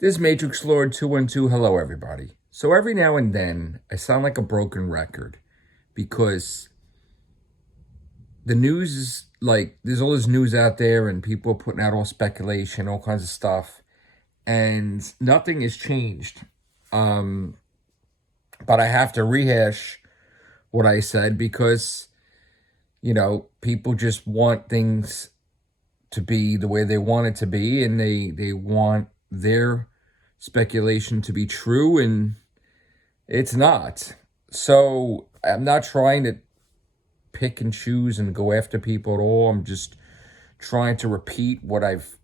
This is Matrix Lord 212. Hello, everybody. So every now and then, I sound like a broken record because the news is like, there's all this news out there and people are putting out all speculation, all kinds of stuff, and nothing has changed. But I have to rehash what I said because, people just want things to be the way they want it to be, and they want their speculation to be true, and it's not. So I'm not trying to pick and choose and go after people at all. I'm just trying to repeat what I've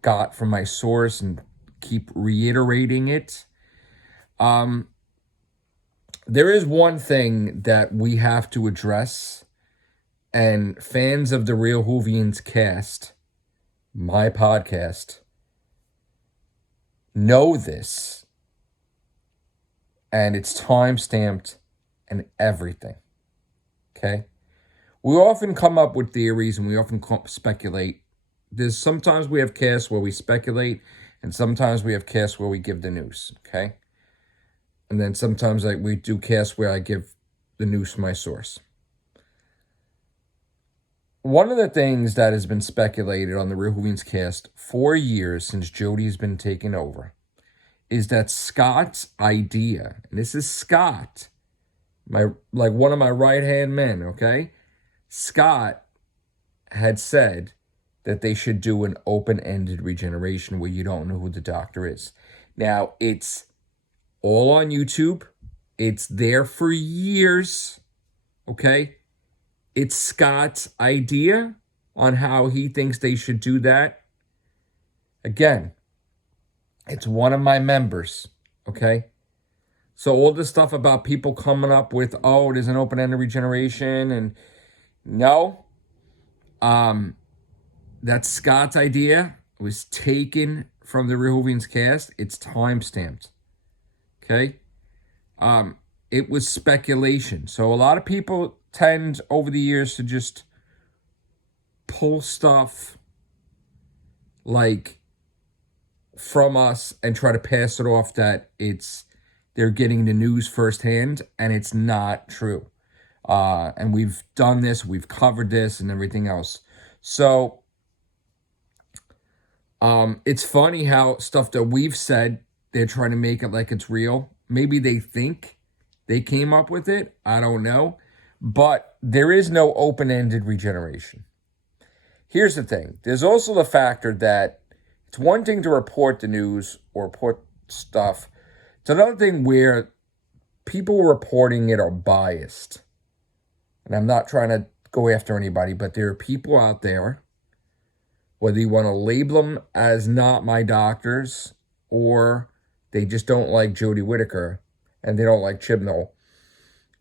got from my source and keep reiterating it. There is one thing that we have to address, and fans of the Real Hoovians cast, my podcast, know this, and it's time-stamped and everything, okay? We often come up with theories and we often speculate. There's sometimes we have casts where we speculate, and sometimes we have casts where we give the news, okay? And then sometimes we do casts where I give the news from my source. One of the things that has been speculated on the Real Hoovians cast for years since Jody's been taken over is that Scott's idea, and this is Scott, one of my right-hand men, okay? Scott had said that they should do an open-ended regeneration where you don't know who the doctor is. Now, it's all on YouTube. It's there for years, okay? It's Scott's idea on how he thinks they should do that. Again, it's one of my members, okay? So all this stuff about people coming up with, oh, there's an open-ended regeneration, and no. That's Scott's idea. It was taken from the Real Hoovians cast. It's time-stamped, okay? It was speculation. So a lot of people tend over the years to just pull stuff like from us and try to pass it off that they're getting the news firsthand, and it's not true. And we've done this, we've covered this and everything else. So it's funny how stuff that we've said, they're trying to make it like it's real. Maybe they think they came up with it. I don't know. But there is no open-ended regeneration. Here's the thing. There's also the factor that it's one thing to report the news or report stuff. It's another thing where people reporting it are biased. And I'm not trying to go after anybody, but there are people out there, whether you want to label them as not my doctors or they just don't like Jody Whittaker and they don't like Chibnall.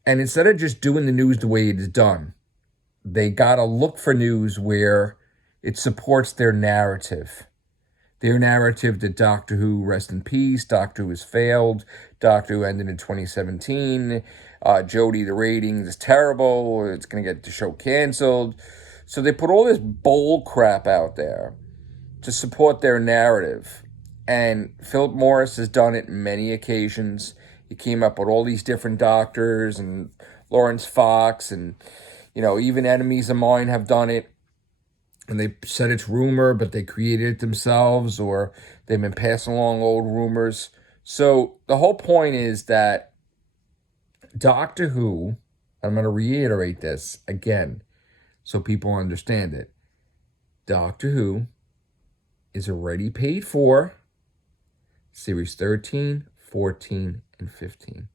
And instead of just doing the news the way it is done, they got to look for news where it supports their narrative. Their narrative that Doctor Who, rest in peace, Doctor Who has failed, Doctor Who ended in 2017, Jody, the ratings is terrible, it's going to get the show canceled. So they put all this bull crap out there to support their narrative. And Philip Morris has done it many occasions. He came up with all these different doctors, and Lawrence Fox, and, even enemies of mine have done it. And they said it's rumor, but they created it themselves, or they've been passing along old rumors. So the whole point is that Doctor Who, I'm going to reiterate this again so people understand it. Doctor Who is already paid for Series 13, 14, and 15.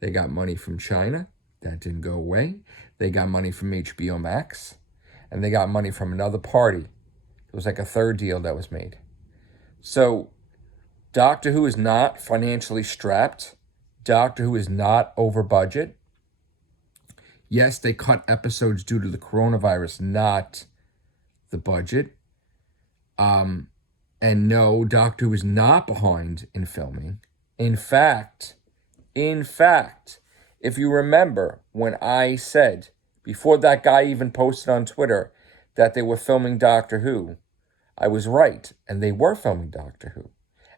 They got money from China. That didn't go away. They got money from HBO Max. And they got money from another party. It was like a third deal that was made. So Doctor Who is not financially strapped. Doctor Who is not over budget. Yes, they cut episodes due to the coronavirus, not the budget. And no, Doctor Who is not behind in filming. In fact, if you remember when I said, before that guy even posted on Twitter that they were filming Doctor Who, I was right, and they were filming Doctor Who.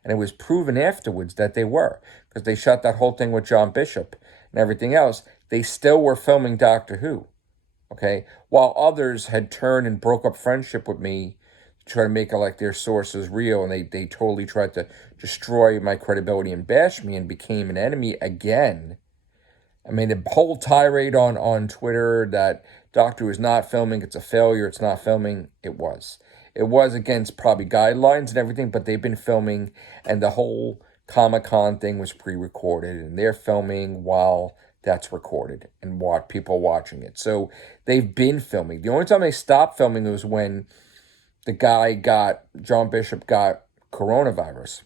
And it was proven afterwards that they were, because they shot that whole thing with John Bishop and everything else. They still were filming Doctor Who, okay? While others had turned and broke up friendship with me to try to make it like their source is real, and they totally tried to destroy my credibility and bash me and became an enemy again. I mean, the whole tirade on Twitter that Doctor Who is not filming, it's a failure, it's not filming, it was. It was against probably guidelines and everything, but they've been filming, and the whole Comic-Con thing was pre-recorded, and they're filming while that's recorded and people watching it. So they've been filming. The only time they stopped filming was when John Bishop got coronavirus,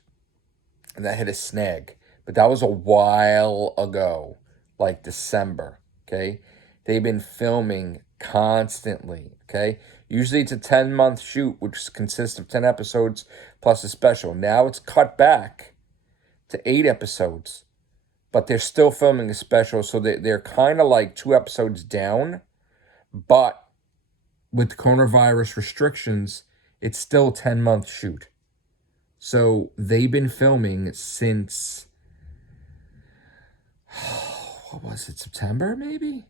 and that hit a snag. But that was a while ago, like December, okay? They've been filming constantly, okay? Usually it's a 10-month shoot, which consists of 10 episodes plus a special. Now it's cut back to 8 episodes, but they're still filming a special, so they're kind of like 2 episodes down, but with coronavirus restrictions, it's still a 10-month shoot. So they've been filming since, what was it, September maybe?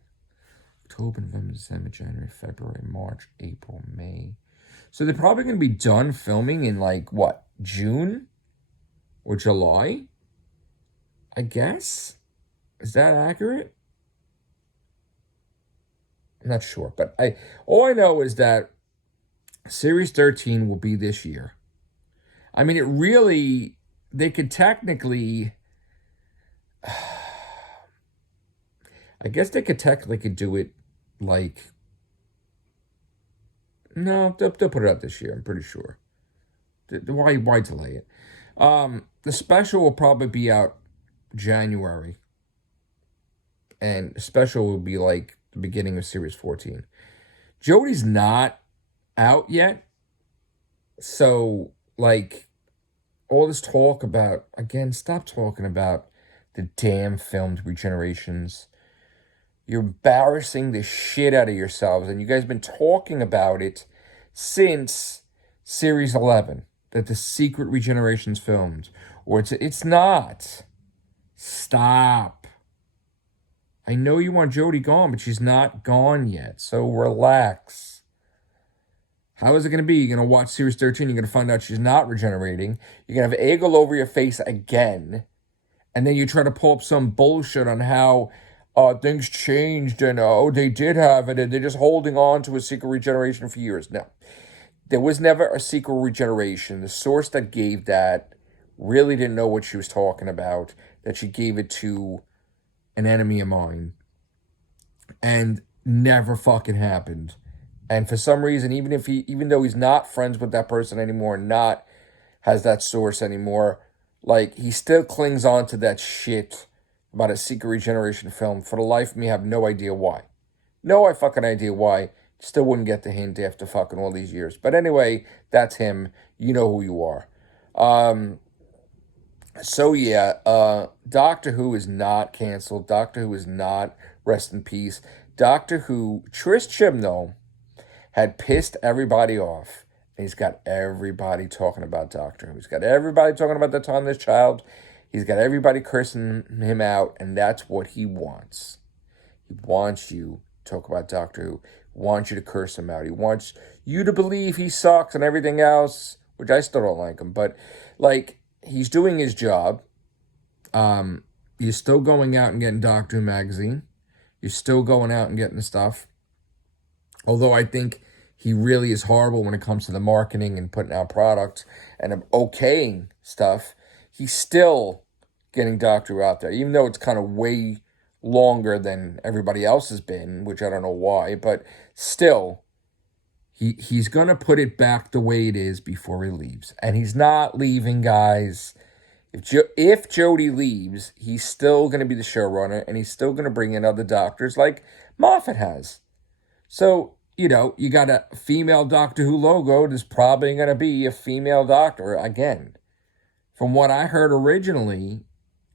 October, November, December, January, February, March, April, May. So they're probably going to be done filming in like, what, June or July? I guess? Is that accurate? I'm not sure, but all I know is that Series 13 will be this year. I mean, they could technically, I guess they could technically do it like, no, they'll put it out this year, I'm pretty sure. Why delay it? The special will probably be out January, and the special will be like the beginning of Series 14. Jodie's not out yet, so like all this talk about, again, stop talking about the damn filmed regenerations. You're embarrassing the shit out of yourselves, and you guys have been talking about it since Series 11, that the secret regeneration's filmed, or it's not. Stop. I know you want Jodie gone, but she's not gone yet, so relax. How is it going to be? You're going to watch Series 13, you're going to find out she's not regenerating, you're going to have egg all over your face again, and then you try to pull up some bullshit on how things changed and they did have it and they're just holding on to a secret regeneration for years. No, there was never a secret regeneration. The source that gave that really didn't know what she was talking about, that she gave it to an enemy of mine, and never fucking happened. And for some reason, even though he's not friends with that person anymore, not has that source anymore, like, he still clings on to that shit about a secret regeneration film. For the life of me, I have no idea why. No fucking idea why. Still wouldn't get the hint after fucking all these years. But anyway, that's him. You know who you are. So yeah, Doctor Who is not canceled. Doctor Who is not rest in peace. Doctor Who, Trish Chibnall had pissed everybody off. And he's got everybody talking about Doctor Who. He's got everybody talking about the Timeless Child. He's got everybody cursing him out, and that's what he wants. He wants you to talk about Doctor Who. He wants you to curse him out. He wants you to believe he sucks and everything else, which I still don't like him. But, like, he's doing his job. He's still going out and getting Doctor Who magazine. He's still going out and getting the stuff. Although I think he really is horrible when it comes to the marketing and putting out products and okaying stuff. He's still getting Doctor Who out there, even though it's kind of way longer than everybody else has been, which I don't know why, but still, he's going to put it back the way it is before he leaves. And he's not leaving, guys. If Jodie leaves, he's still going to be the showrunner, and he's still going to bring in other doctors like Moffat has. So, you got a female Doctor Who logo, there's probably going to be a female doctor again. From what I heard originally,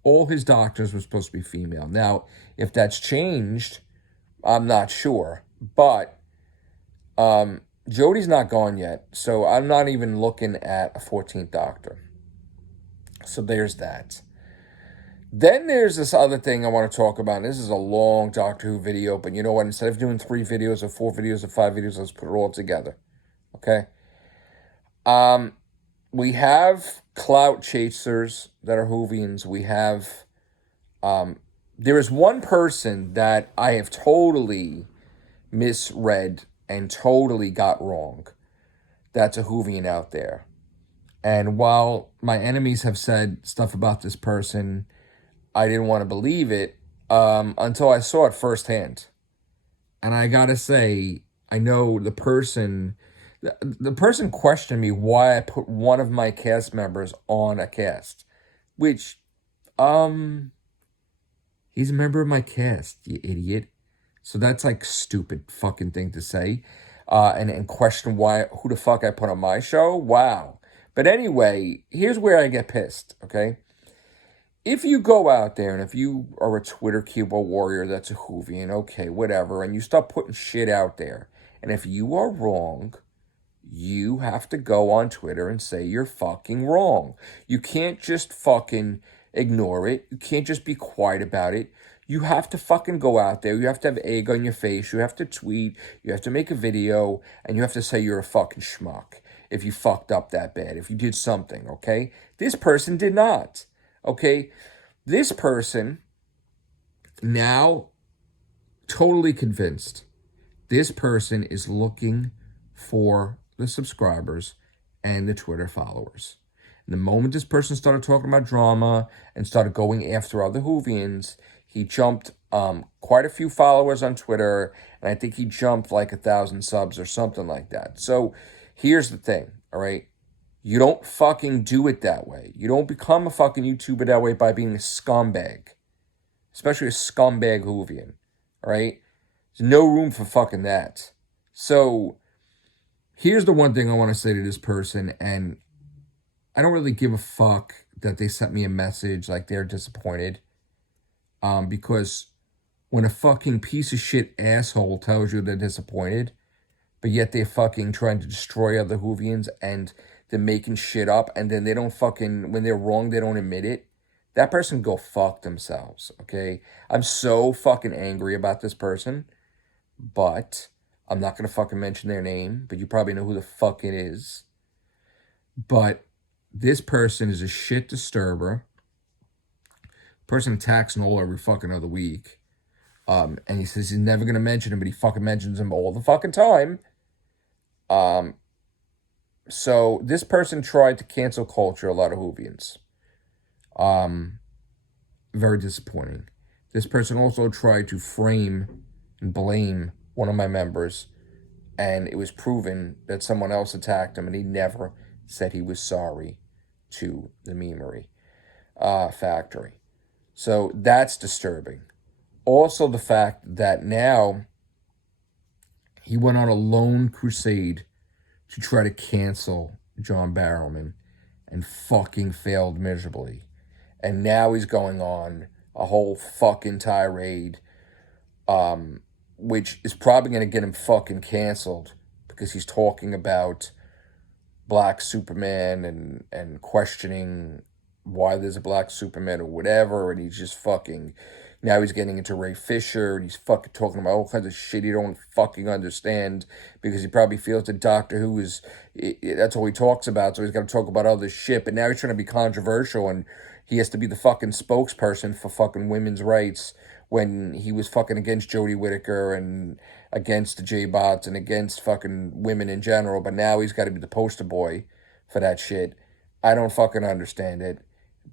all his doctors were supposed to be female. Now, if that's changed, I'm not sure. But Jodie's not gone yet, so I'm not even looking at a 14th Doctor. So there's that. Then there's this other thing I want to talk about. And this is a long Doctor Who video, but you know what? Instead of doing 3 videos or 4 videos or 5 videos, let's put it all together. Okay? We have clout chasers that are Whovians. We have... there is one person that I have totally misread and totally got wrong. That's a Whovian out there. And while my enemies have said stuff about this person, I didn't want to believe it until I saw it firsthand. And I gotta say, I know the person questioned me why I put one of my cast members on a cast. Which, he's a member of my cast, you idiot. So that's like stupid fucking thing to say. And question who the fuck I put on my show. Wow. But anyway, here's where I get pissed, okay? If you go out there and if you are a Twitter keyboard warrior that's a Whovian, okay, whatever, and you start putting shit out there, and if you are wrong, you have to go on Twitter and say you're fucking wrong. You can't just fucking ignore it. You can't just be quiet about it. You have to fucking go out there. You have to have egg on your face. You have to tweet. You have to make a video. And you have to say you're a fucking schmuck if you fucked up that bad, if you did something, okay? This person did not, okay? This person now totally convinced this person is looking for the subscribers and the Twitter followers. And the moment this person started talking about drama and started going after other Whovians, he jumped quite a few followers on Twitter, and I think he jumped like 1,000 subs or something like that. So here's the thing, all right? You don't fucking do it that way. You don't become a fucking YouTuber that way by being a scumbag. Especially a scumbag Whovian, all right? There's no room for fucking that. So here's the one thing I want to say to this person, and I don't really give a fuck that they sent me a message like they're disappointed. Because when a fucking piece of shit asshole tells you they're disappointed, but yet they're fucking trying to destroy other Whovians and they're making shit up, and then they don't fucking, when they're wrong, they don't admit it, that person go fuck themselves, okay? I'm so fucking angry about this person, but I'm not going to fucking mention their name, but you probably know who the fuck it is. But this person is a shit disturber. Person attacks Noel every fucking other week. And he says he's never going to mention him, but he fucking mentions him all the fucking time. So this person tried to cancel culture a lot of Whovians. Very disappointing. This person also tried to frame and blame one of my members, and it was proven that someone else attacked him, and he never said he was sorry to the memery factory. So that's disturbing. Also the fact that now he went on a lone crusade to try to cancel John Barrowman and fucking failed miserably. And now he's going on a whole fucking tirade, which is probably going to get him fucking canceled because he's talking about Black Superman and questioning why there's a Black Superman or whatever, and he's just fucking, now he's getting into Ray Fisher, and he's fucking talking about all kinds of shit he don't fucking understand, because he probably feels the Doctor Who is, that's all he talks about, so he's got to talk about other shit, but now he's trying to be controversial, and he has to be the fucking spokesperson for fucking women's rights, when he was fucking against Jodie Whittaker, and against the J-Bots, and against fucking women in general, but now he's got to be the poster boy for that shit. I don't fucking understand it.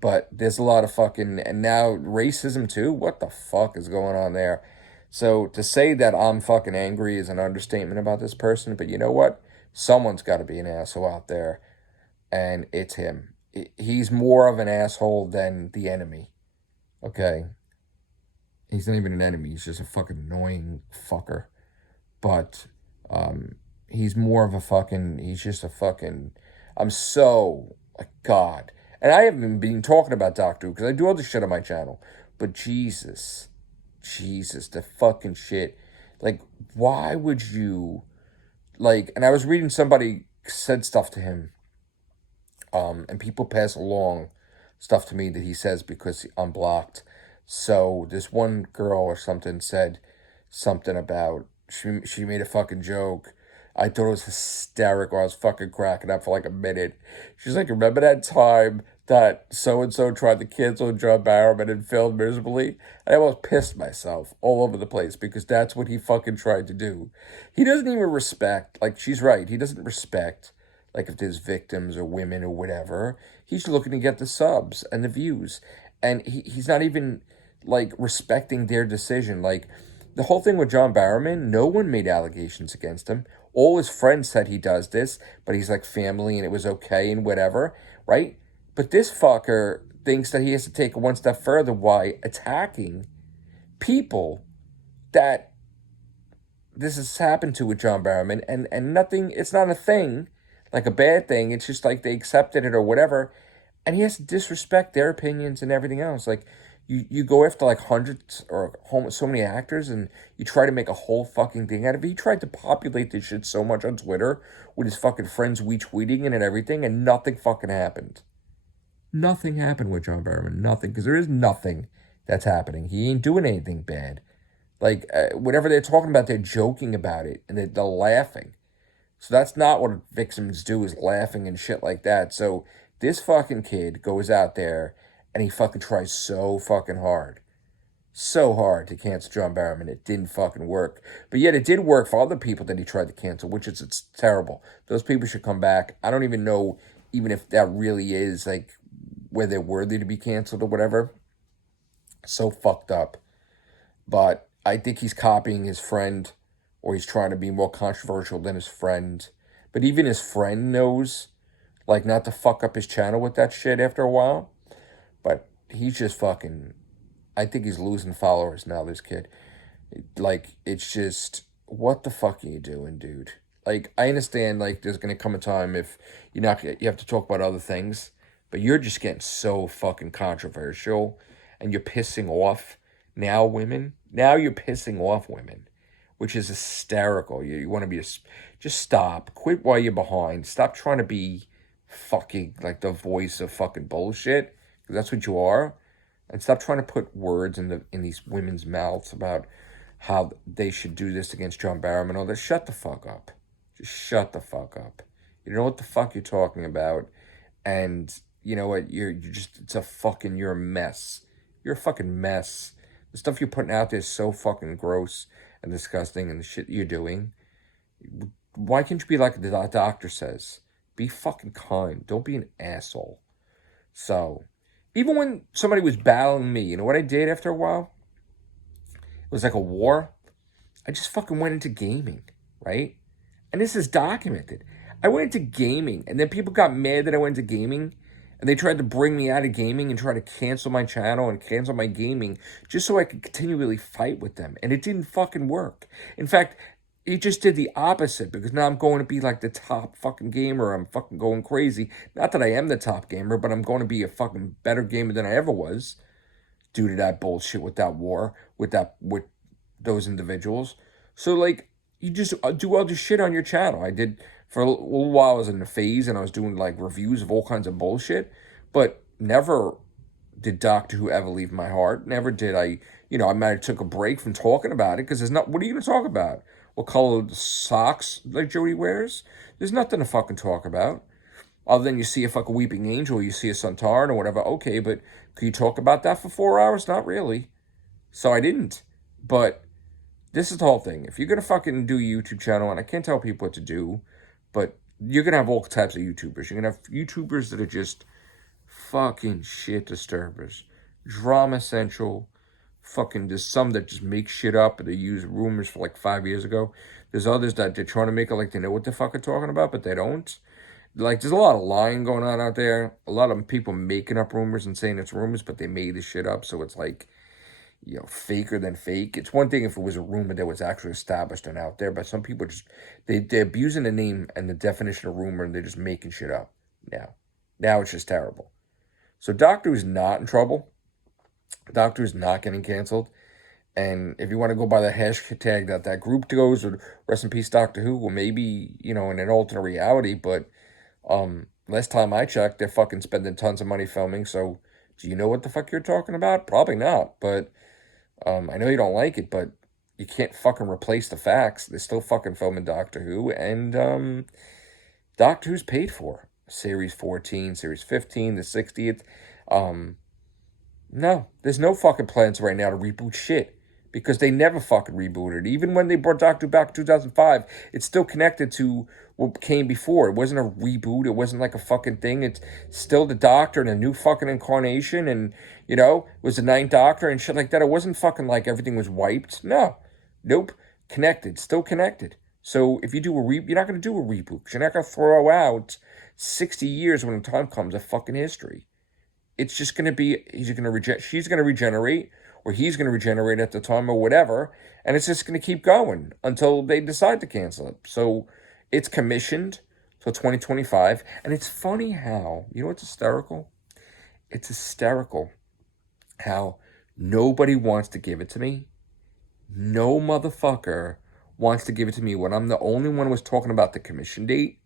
But there's a lot of fucking, and now racism too? What the fuck is going on there? So to say that I'm fucking angry is an understatement about this person, but you know what? Someone's got to be an asshole out there, and it's him. He's more of an asshole than the enemy, okay? He's not even an enemy, he's just a fucking annoying fucker. But he's more of a fucking, he's just a fucking, I'm so, like, God. And I haven't been talking about Doctor Who, because I do all this shit on my channel. But Jesus, the fucking shit. Like, why would you, like, and I was reading somebody said stuff to him, and people pass along stuff to me that he says because I'm blocked. So this one girl or something said something about she made a fucking joke. I thought it was hysterical. I was fucking cracking up for like a minute. She's like, remember that time that so and so tried to cancel John Barrowman and failed miserably? I almost pissed myself all over the place because that's what he fucking tried to do. He doesn't even respect, like she's right, he doesn't respect, like if there's victims or women or whatever. He's looking to get the subs and the views. And he's not even like respecting their decision. Like the whole thing with John Barrowman, no one made allegations against him. All his friends said he does this, but he's like family and it was okay and whatever, right? But this fucker thinks that he has to take it one step further by attacking people that this has happened to with John Barrowman, and nothing, it's not a thing, like a bad thing. It's just like they accepted it or whatever, and he has to disrespect their opinions and everything else. Like, you go after like hundreds or so many actors and you try to make a whole fucking thing out of it. He tried to populate this shit so much on Twitter with his fucking friends retweeting it and everything, and nothing fucking happened. Nothing happened with John Barrowman. Nothing, because there is nothing that's happening. He ain't doing anything bad. Like, whatever they're talking about, they're joking about it, and they're laughing. So that's not what victims do, is laughing and shit like that. So this fucking kid goes out there, and he fucking tries so fucking hard. So hard to cancel John Barrowman. It didn't fucking work. But yet it did work for other people that he tried to cancel, which is, it's terrible. Those people should come back. I don't even know even if that really is, like, where they're worthy to be canceled or whatever. So fucked up. But I think he's copying his friend, or he's trying to be more controversial than his friend. But even his friend knows, like, not to fuck up his channel with that shit after a while. But he's just fucking, I think he's losing followers now, this kid. Like, it's just, what the fuck are you doing, dude? Like, I understand, like, there's going to come a time if you have to talk about other things, but you're just getting so fucking controversial, and you're pissing off now women. Now you're pissing off women, which is hysterical. You want to be, just stop. Quit while you're behind. Stop trying to be fucking, like, the voice of fucking bullshit, because that's what you are. And stop trying to put words in these women's mouths about how they should do this against John Barrowman and all that. Shut the fuck up. Just shut the fuck up. You know what the fuck you're talking about. And you know what? You're just, you're a mess. You're a fucking mess. The stuff you're putting out there is so fucking gross and disgusting, and the shit you're doing. Why can't you be like the doctor says? Be fucking kind. Don't be an asshole. So, even when somebody was battling me, you know what I did after a while? It was like a war. I just fucking went into gaming, right? And this is documented. I went into gaming, and then people got mad that I went into gaming, and they tried to bring me out of gaming and try to cancel my channel and cancel my gaming just so I could continually fight with them. And it didn't fucking work. In fact, it just did the opposite, because now I'm going to be like the top fucking gamer. I'm fucking going crazy. Not that I am the top gamer, but I'm going to be a fucking better gamer than I ever was due to that bullshit with that war, with those individuals. So, like, you just do all this shit on your channel. I did for a little while. I was in a phase and I was doing like reviews of all kinds of bullshit, but never did Doctor Who ever leave my heart. Never did I, I might have took a break from talking about it, because there's not, what are you going to talk about? What color socks like Jodie wears? There's nothing to fucking talk about. Other than you see a fucking weeping angel, you see a Suntaran or whatever. Okay, but could you talk about that for 4 hours? Not really. So I didn't. But this is the whole thing. If you're going to fucking do a YouTube channel, and I can't tell people what to do, but you're going to have all types of YouTubers. You're going to have YouTubers that are just fucking shit disturbers. Drama Central. Fucking, there's some that just make shit up, and they use rumors for like 5 years ago. There's others that they're trying to make it like they know what the fuck they're talking about, but they don't. Like, there's a lot of lying going on out there. A lot of people making up rumors and saying it's rumors, but they made this shit up, so it's like, faker than fake. It's one thing if it was a rumor that was actually established and out there, but some people just, they're abusing the name and the definition of rumor, and they're just making shit up now. Now it's just terrible. So Doctor Who's not in trouble. Doctor Who's not getting canceled. And if you want to go by the hashtag that group goes, or rest in peace Doctor Who, well, maybe, in an alternate reality, but last time I checked, they're fucking spending tons of money filming, so do you know what the fuck you're talking about? Probably not, but I know you don't like it, but you can't fucking replace the facts. They're still fucking filming Doctor Who, and Doctor Who's paid for. Series 14, Series 15, the 60th. No, there's no fucking plans right now to reboot shit. Because they never fucking rebooted. Even when they brought Doctor Who back in 2005, it's still connected to what came before. It wasn't a reboot. It wasn't like a fucking thing. It's still the Doctor and a new fucking incarnation. And, you know, it was the Ninth Doctor and shit like that. It wasn't fucking like everything was wiped. No. Nope. Connected. Still connected. So if you do you're not going to do a reboot. Because you're not going to throw out 60 years when the time comes of fucking history. It's just going to be, she's going to regenerate, or he's going to regenerate at the time or whatever, and it's just going to keep going until they decide to cancel it. So it's commissioned till 2025, and it's funny how, you know what's hysterical? It's hysterical how nobody wants to give it to me. No motherfucker wants to give it to me when I'm the only one who was talking about the commission date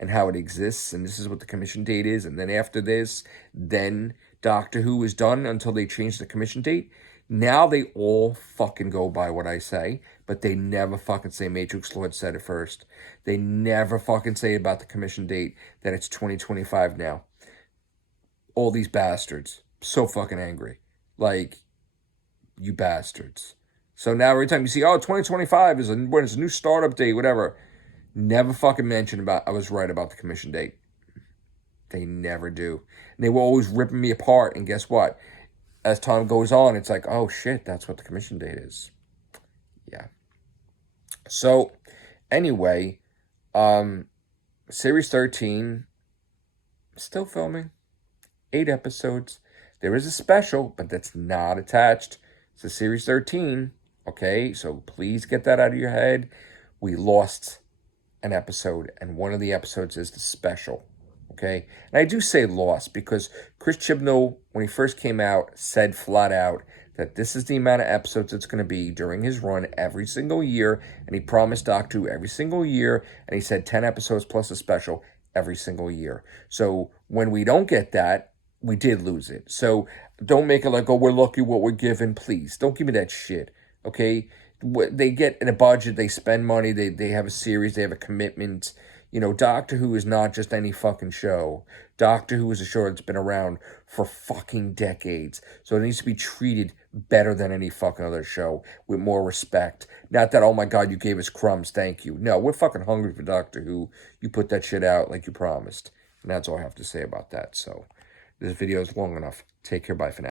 and how it exists, and this is what the commission date is, and then after this, then Doctor Who is done until they change the commission date. Now they all fucking go by what I say, but they never fucking say Matrix Lord said it first. They never fucking say about the commission date that it's 2025 now. All these bastards. So fucking angry. Like, you bastards. So now every time you see, 2025 is when it's a new startup date, whatever. Never fucking mention about, I was right about the commission date. They never do. And they were always ripping me apart, and guess what? As time goes on, it's like, oh shit, that's what the commission date is. Yeah. So, anyway, Series 13, still filming. 8 episodes. There is a special, but that's not attached to Series 13. Okay, so please get that out of your head. We lost an episode, and one of the episodes is the special. Okay, and I do say lost because Chris Chibnall, when he first came out, said flat out that this is the amount of episodes it's going to be during his run every single year, and he promised Doctor Who every single year, and he said 10 episodes plus a special every single year. So when we don't get that, we did lose it. So don't make it like, oh, we're lucky what we're given. Please, don't give me that shit, okay? They get in a budget, they spend money, they have a series, they have a commitment. You know, Doctor Who is not just any fucking show. Doctor Who is a show that's been around for fucking decades. So it needs to be treated better than any fucking other show with more respect. Not that, oh my God, you gave us crumbs, thank you. No, we're fucking hungry for Doctor Who. You put that shit out like you promised. And that's all I have to say about that. So this video is long enough. Take care, bye for now.